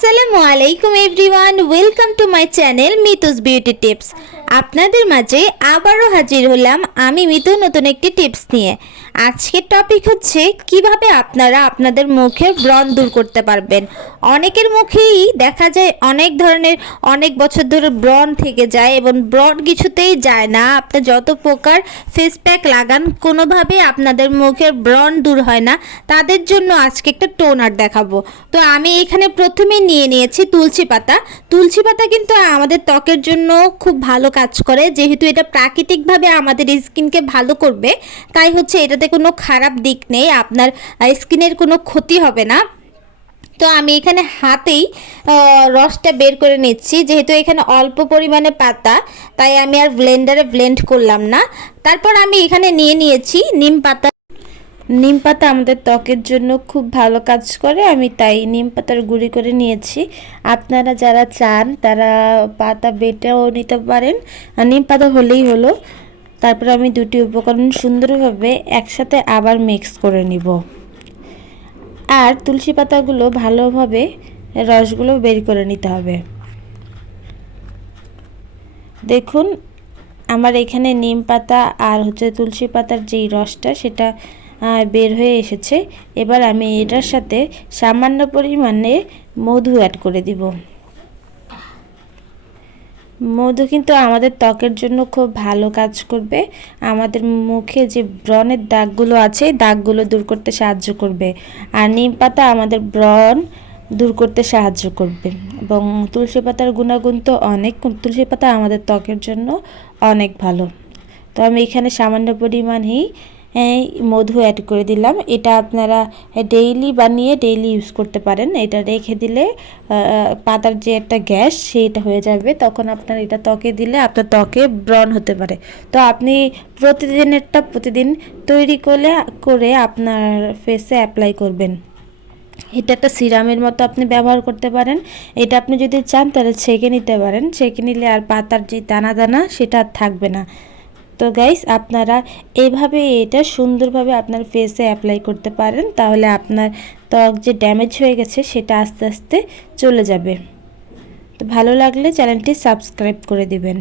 আসসালামু আলাইকুম everyone, welcome to my channel Mitu's beauty tips. আপনাদের মাঝে আবারও হাজির হলাম আমি মিতু নতুন একটি টিপস নিয়ে। আজকের টপিক হচ্ছে কিভাবে আপনারা আপনাদের মুখের ব্রণ দূর করতে পারবেন। অনেকের মুখেই দেখা যায় অনেক ধরনের অনেক বছর ধরে ব্রণ থেকে যায় এবং ব্রণ কিছুতেই যায় না। আপনি যত প্রকার ফেস প্যাক লাগান কোনোভাবে আপনাদের মুখের ব্রণ দূর হয় না। তাদের জন্য আজকে একটা টোনার দেখাবো। তো আমি এখানে প্রথমে নিয়ে নিয়েছি তুলসী পাতা। তুলসী পাতা কিন্তু আমাদের ত্বকের জন্য খুব ভালো কাজ করে, যেহেতু এটা প্রাকৃতিকভাবে আমাদের স্কিনকে ভালো করবে, তাই হচ্ছে এটাতে কোনো খারাপ দিক নেই, আপনার স্কিনের কোনো ক্ষতি হবে না। তো আমি এখানে হাতেই রসটা বের করে নিচ্ছি, যেহেতু এখানে অল্প পরিমাণে পাতা, তাই আমি আর ব্লেন্ডারে ব্লেন্ড করলাম না। তারপর আমি এখানে নিয়ে নিয়েছি নিম পাতা। নিম পাতা আমাদের ত্বকের জন্য খুব ভালো কাজ করে, আমি তাই নিম পাতার গুঁড়ি করে নিয়েছি। আপনারা যারা চান তারা পাতা বেটেও নিতে পারেন, নিম পাতা হলেই হলো। তারপর আমি দুটি উপকরণ সুন্দরভাবে একসাথে আবার মিক্স করে নিব। আর তুলসী পাতাগুলো ভালোভাবে রসগুলো বের করে নিতে হবে। দেখুন আমার এখানে নিম পাতা আর হচ্ছে তুলসী পাতার যেই রসটা সেটা বের হয়ে এসেছে। এবার আমি এটার সাথে সামান্য পরিমাণে মধু অ্যাড করে দিব। মধু কিন্তু আমাদের ত্বকের জন্য খুব ভালো কাজ করবে, আমাদের মুখে যে ব্রণের দাগগুলো আছে দাগগুলো দূর করতে সাহায্য করবে। আর নিম পাতা আমাদের ব্রণ দূর করতে সাহায্য করবে এবং তুলসী পাতার গুণাগুণ তো অনেক। তুলসী পাতা আমাদের ত্বকের জন্য অনেক ভালো। তো আমি এখানে সামান্য পরিমাণেই মধু অ্যাড করে দিলাম। এটা আপনারা ডেইলি বানিয়ে ডেইলি ইউজ করতে পারেন। এটা রেখে দিলে পাতার যে একটা গ্যাস সেটা হয়ে যাবে, তখন আপনার এটা ত্বকে দিলে আপনার ত্বকে ব্রণ হতে পারে। তো আপনি প্রতিদিনেরটা প্রতিদিন তৈরি করে আপনার ফেসে অ্যাপ্লাই করবেন। এটা একটা সিরামের মতো আপনি ব্যবহার করতে পারেন। এটা আপনি যদি চান তাহলে ছেঁকে নিতে পারেন, ছেঁকে নিলে আর পাতার যে দানা দানা সেটা আর থাকবে না। তো গাইস আপনারা এইভাবে এটা সুন্দরভাবে আপনার ফেসে অ্যাপ্লাই করতে পারেন, তাহলে আপনার ত্বক যে ড্যামেজ হয়ে গেছে সেটা আস্তে আস্তে চলে যাবে। তো ভালো লাগলে চ্যানেলটি সাবস্ক্রাইব করে দিবেন।